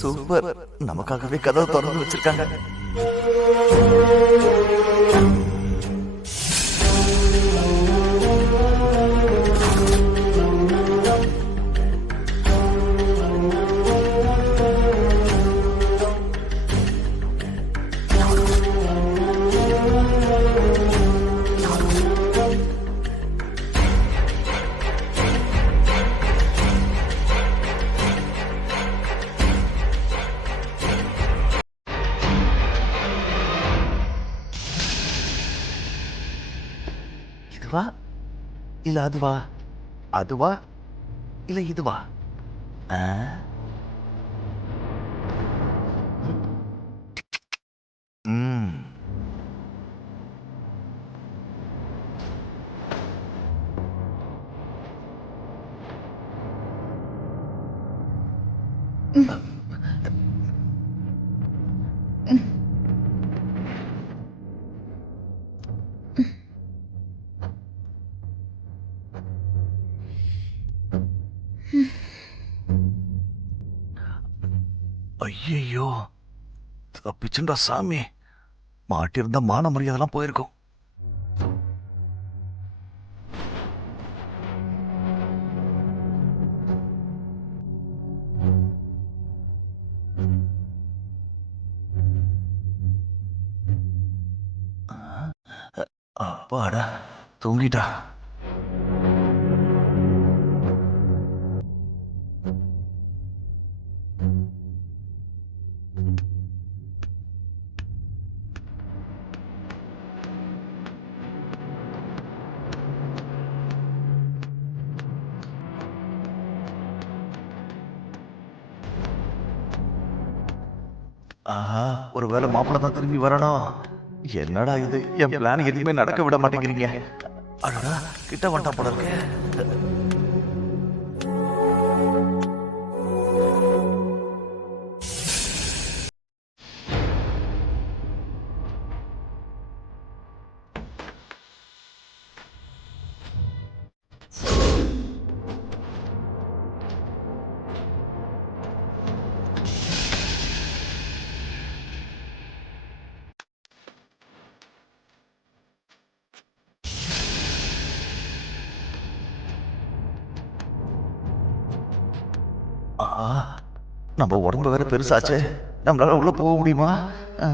Super, நமக்காகவே கதவை திறந்து வச்சிருக்காங்க. இதுவா இல்ல அதுவா? அதுவா இல்ல இதுவா? ஆ? ம். ஐயையோ, தப்பிச்சுண்டா சாமி. மாட்டியிருந்தா மான மரியாதைலாம் போயிருக்கும். அப்பாடா, தூங்கிட்டா. ஆஹா, ஒருவேளை மாப்பிள்ள தான் திரும்பி வரணும். என்னடா இது, என் பிளான் எதுவுமே நடக்க விட மாட்டேங்கிறீங்க. அடடா, கிட்ட வந்துட்டா போல இருக்கு. ஆஹா, நம்ம உடம்பு வேற பெருசாச்சே, நம்மளால உள்ள போக முடியுமா? ஆ,